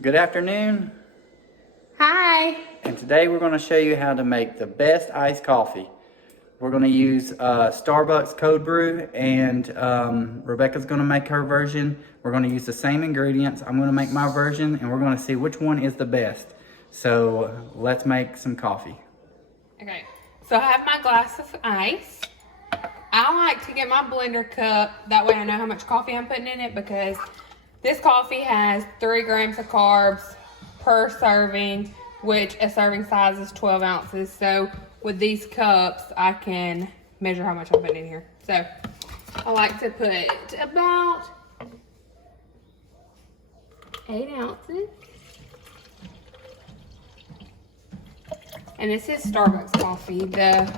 Good afternoon. Hi. And today we're going to show you how to make the best iced coffee. We're going to use StarBucks cold brew, and Rebecca's going to make her version. We're going to use the same ingredients. I'm going to make my version, and we're going to see which one is the best. So let's make some coffee. Okay, so I have my glass of ice. I like to get my blender cup. That way I know how much coffee I'm putting in it, because this coffee has 3 grams of carbs per serving, which a serving size is 12 ounces. So with these cups, I can measure how much I'm putting in here. So I like to put about 8 ounces. And this is Starbucks coffee, the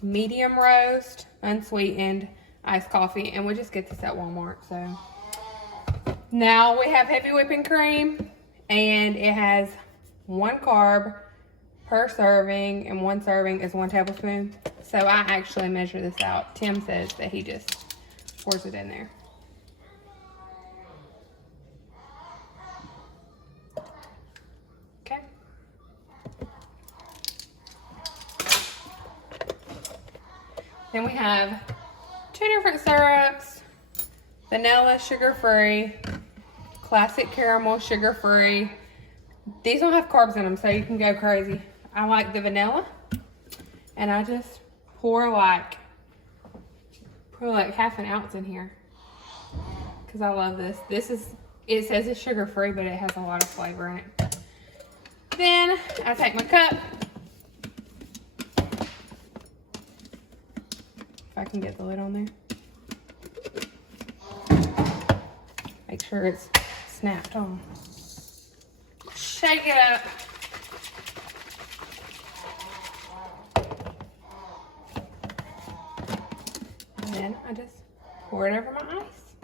medium roast, unsweetened iced coffee. And we just get this at Walmart. So now we have heavy whipping cream, and it has 1 carb per serving, and 1 serving is 1 tablespoon. So I actually measure this out. Tim says that he just pours it in there. Okay. Then we have 2 different syrups: vanilla, sugar-free, classic caramel, sugar-free. These don't have carbs in them, so you can go crazy. I like the vanilla, and I just pour like half an ounce in here, because I love this. It says it's sugar-free, but it has a lot of flavor in it. Then I take my cup. If I can get the lid on there. Make sure it's snapped on. Shake it up. And then I just pour it over my ice.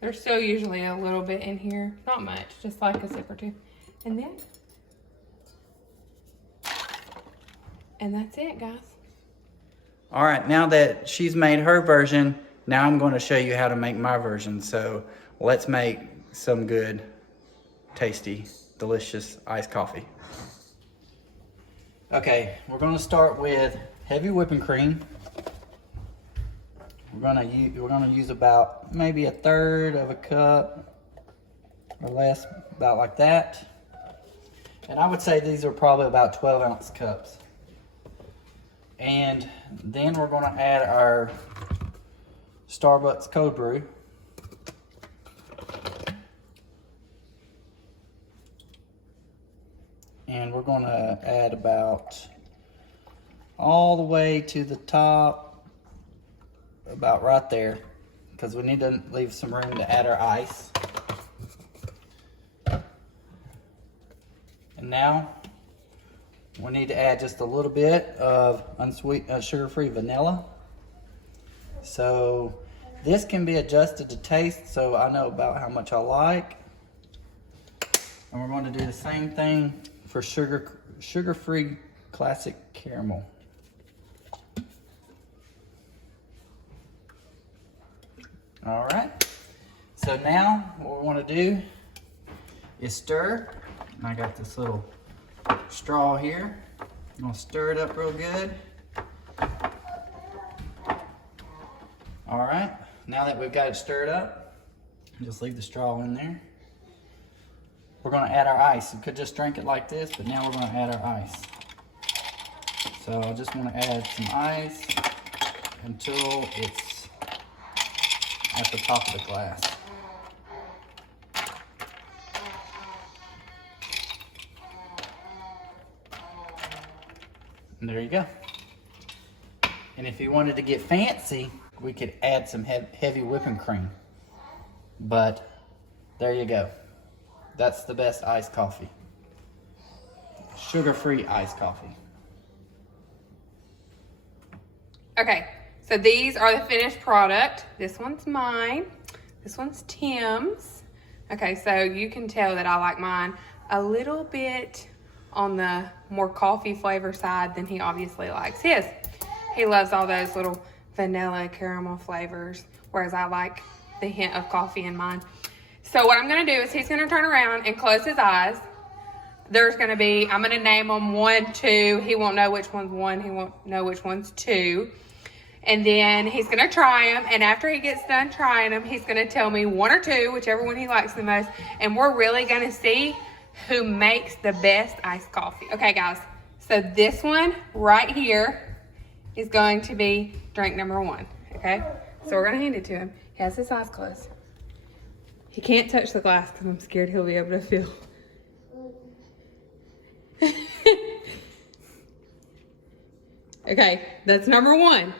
There's still usually a little bit in here. Not much, just like a sip or 2. And that's it, guys. All right, now that she's made her version, now I'm going to show you how to make my version. So let's make some good, tasty, delicious iced coffee. Okay, we're going to start with heavy whipping cream. We're going to use about maybe 1/3 of a cup or less, about like that. And I would say these are probably about 12-ounce cups. And then we're going to add our StarBucks cold brew. And we're going to add about all the way to the top, about right there, because we need to leave some room to add our ice. And now we need to add just a little bit of sugar-free vanilla. So this can be adjusted to taste, so I know about how much I like. And we're going to do the same thing for sugar-free classic caramel. All right. So now what we want to do is stir. And I got this little straw here. I'm going to stir it up real good. All right, now that we've got it stirred up, just leave the straw in there. We're going to add our ice. We could just drink it like this, but now we're going to add our ice. So I just want to add some ice until it's at the top of the glass. And there you go. And if you wanted to get fancy, we could add some heavy whipping cream. But there you go. That's the best iced coffee. Sugar-free iced coffee. Okay, so these are the finished product. This one's mine. This one's Tim's. Okay, so you can tell that I like mine a little bit on the more coffee flavor side, then he obviously likes his. He loves all those little vanilla caramel flavors, whereas I like the hint of coffee in mine. So what I'm gonna do is he's gonna turn around and close his eyes. There's gonna be, I'm gonna name them 1, 2. He won't know which one's 1, he won't know which one's 2. And then he's gonna try them, and after he gets done trying them, he's gonna tell me 1 or 2, whichever one he likes the most, and we're really gonna see who makes the best iced coffee. Okay, guys, so this one right here is going to be drink number 1, okay? So we're gonna hand it to him. He has his eyes closed. He can't touch the glass because I'm scared he'll be able to feel. Okay, that's number 1.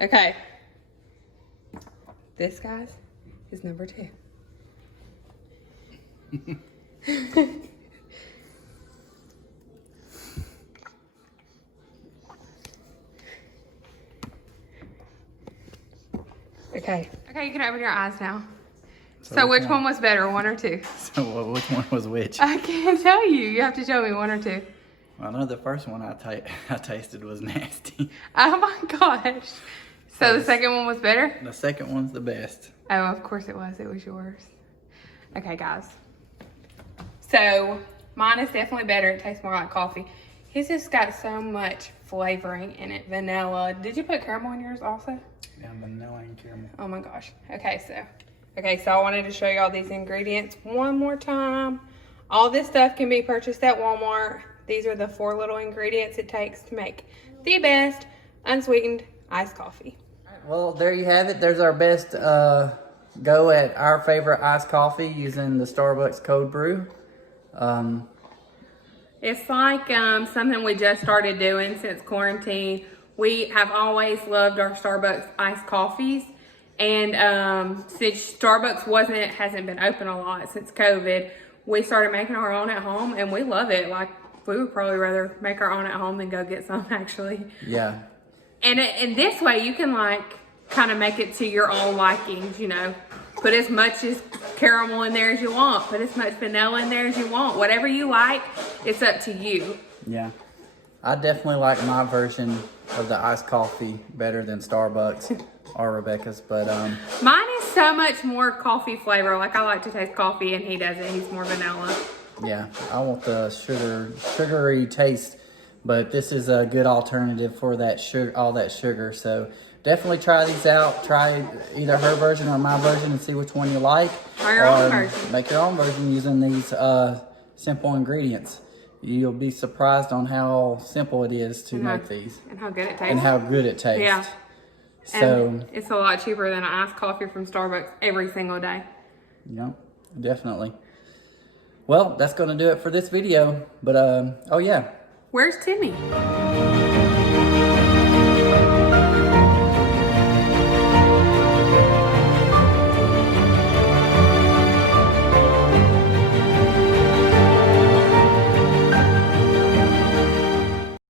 Okay. This, guys, is number 2. Okay. Okay, you can open your eyes now. So which one was better, 1 or 2? So which one was which? I can't tell you. You have to tell me 1 or 2. Well, I know the first one I tasted was nasty. Oh my gosh. So the second one was better? The second one's the best. Oh, of course it was. It was yours. Okay, guys. So mine is definitely better. It tastes more like coffee. He's just got so much flavoring in it. Vanilla. Did you put caramel in yours also? Yeah, vanilla and caramel. Oh my gosh. Okay, so I wanted to show you all these ingredients one more time. All this stuff can be purchased at Walmart. These are the 4 little ingredients it takes to make the best unsweetened iced coffee. Well, there you have it. There's our best go at our favorite iced coffee using the StarBucks code Brew. It's like something we just started doing since quarantine. We have always loved our StarBucks iced coffees. And since StarBucks hasn't been open a lot since COVID, we started making our own at home, and we love it. Like, we would probably rather make our own at home than go get some, actually. Yeah. And in this way, you can like kind of make it to your own likings, you know. Put as much as caramel in there as you want. Put as much vanilla in there as you want. Whatever you like, it's up to you. Yeah. I definitely like my version of the iced coffee better than Starbucks or Rebecca's, but mine is so much more coffee flavor. Like, I like to taste coffee, and he doesn't. He's more vanilla. yeah, I want the sugary taste, but this is a good alternative for that sugar, all that sugar. So definitely try these out. Try either her version or my version and see which one you like. Or your own version. Make your own version using these simple ingredients. You'll be surprised on how simple it is to make these. And how good it tastes. And how good it tastes. Yeah. So and it's a lot cheaper than an iced coffee from Starbucks every single day. yeah, definitely. Well, that's going to do it for this video. But, oh yeah. Where's Timmy?